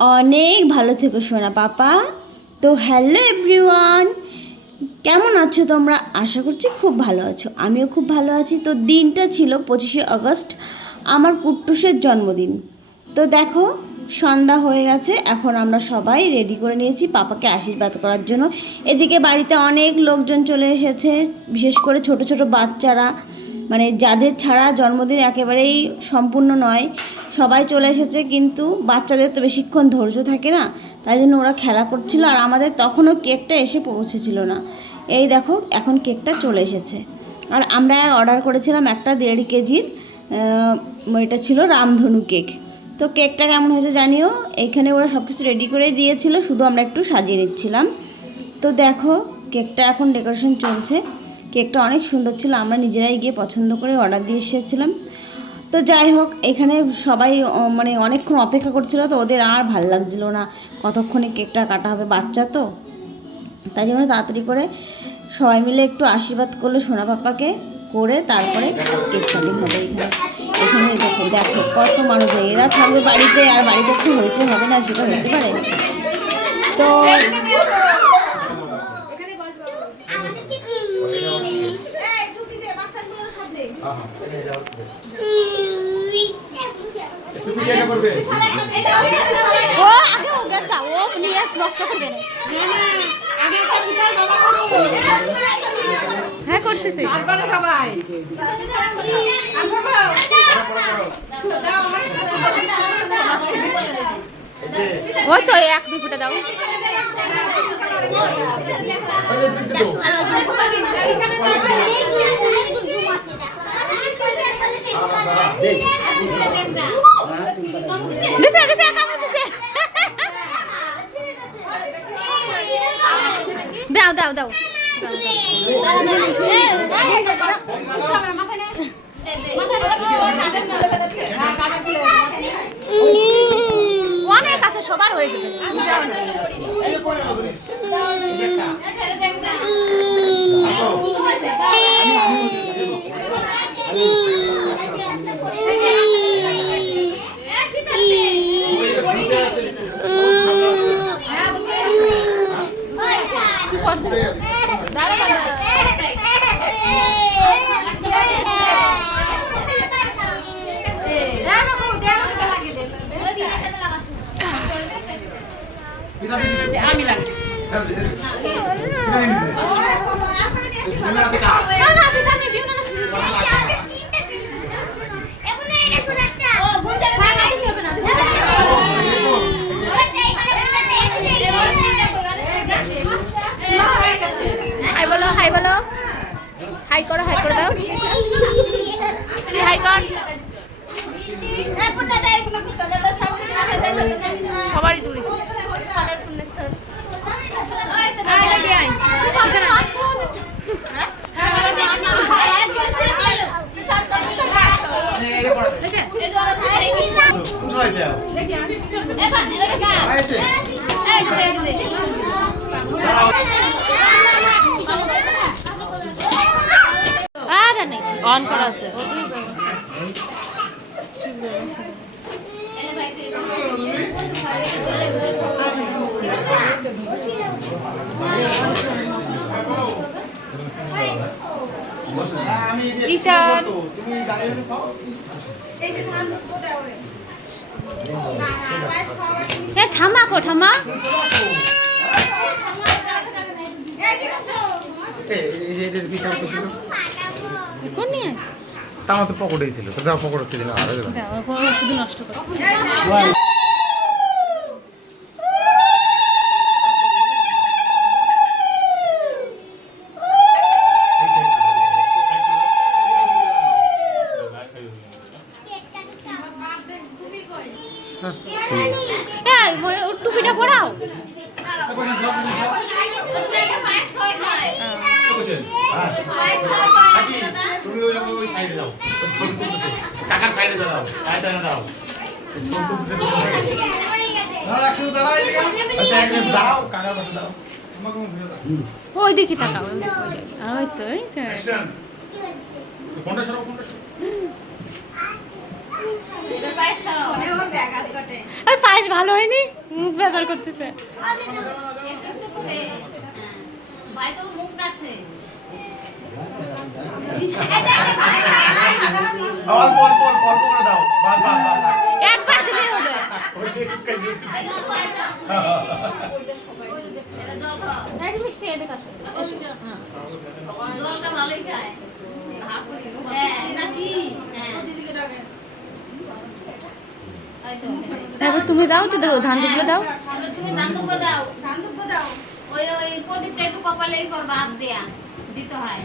অনেক ভালো থেকো সোনা পাপা। তো হ্যালো এভরিওয়ান কেমন আছো তোমরা? আশা করছি খুব ভালো আছো। আমিও খুব ভালো আছি। তো দিনটা ছিল পঁচিশে আগস্ট, আমার কুট্টুসের জন্মদিন। তো দেখো, সন্ধ্যা হয়ে গেছে, এখন আমরা সবাই রেডি করে নিয়েছি পাপাকে আশীর্বাদ করার জন্য। এদিকে বাড়িতে অনেক লোকজন চলে এসেছে, বিশেষ করে ছোট ছোট বাচ্চারা। মানে যাদের ছাড়া জন্মদিন একেবারেই সম্পূর্ণ নয় সবাই চলে এসেছে, কিন্তু বাচ্চাদের তো বেশিক্ষণ ধৈর্য থাকে না, তাই জন্য ওরা খেলা করছিল আর আমাদের তখনও কেকটা এসে পৌঁছেছিল না। এই দেখো, এখন কেকটা চলে এসেছে। আর আমরা অর্ডার করেছিলাম একটা দেড় কেজির এটা ছিল রামধনু কেক। তো কেকটা কেমন হয়েছে জানিও? এইখানে ওরা সব কিছু রেডি করে দিয়েছিল, শুধু আমরা একটু সাজিয়ে নিচ্ছিলাম। তো দেখো, কেকটা এখন ডেকোরেশন চলছে। কেকটা অনেক সুন্দর ছিল, আমরা নিজেরাই গিয়ে পছন্দ করে অর্ডার দিয়ে এসেছিলাম। তো যাই হোক এখানে সবাই মানে অনেকক্ষণ অপেক্ষা করছিল তো ওদের আর ভালো লাগছিল না। কতক্ষণে কেকটা কাটা হবে বাচ্চা তো? তাই জন্য তাড়াতাড়ি করে সবাই মিলে একটু আশীর্বাদ করল সোনা পাপাকে করে তারপরে কেক কাটিং হবে এখানে। এখানে দেখো দেখো কত মানুষ হয়। এরা থাকবে বাড়িতে আর বাড়িতে একটু হইচই হবে না সেটা হতে পারে। তো ও আগে ওদের দাও ও নিয়ে নষ্ট করবে না। হ্যাঁ করতেছি। ও তো এক দুই ফুটা দাও। দিছে দাও দাও দাও। অনেক আছে সবার হয়ে যাবে তুই কর দে। দাঁড়া, দাঁড়া। আমি লাগি না না না না হাই বলো হাই করো হাই করে দাও। হাই কর। সবারই তুলেছি আর নেই। অন করা আছে। এ থামা কো থামা। কোন নিয়ে আসে তা আমার তো পকেটেই ছিল তো দাও পকেট হচ্ছে দিন আর দাও ওকে শুধু নষ্ট করে। তুমি ওই ওই- ওই সাইডে যাও। ওই ছবি তুলতেছে কাকার সাইডে দাও সাইডে না দাও এই ছবি তুলতেছে দাঁড়া একসাথে দাঁড়া এদিকে আচ্ছা একসাথে কাকার পাশে ওই দেখি তাকাও ওই দেখি, দেখি। তো ওই তো। অ্যাকশন কোনটা সরাও কোনটা সরাও। আর পায়েস ভালো হয়নি? মুখ বেজার করতেছে। ভাই তো মুখ ডাকছে আবার পর পর পর করে দাও। বাস বাস বাস একবার দিলেই হবে। ওই যে একটু কাজ একটু এটা জল খাও। এই মিষ্টি এদিকে আসো হ্যাঁ। জলটা ভালোই খায়। হ্যাঁ নাকি হ্যাঁ এই তো। তারপর তুমি দাও তো দাও ধান দুপুরে দাও। তুমি ধান দুব্বা দাও। ধান দুব্বা দাও। ওই ওই প্রদীপটা একটু কপালেই করবা আপ দিয়া দিতে হয়।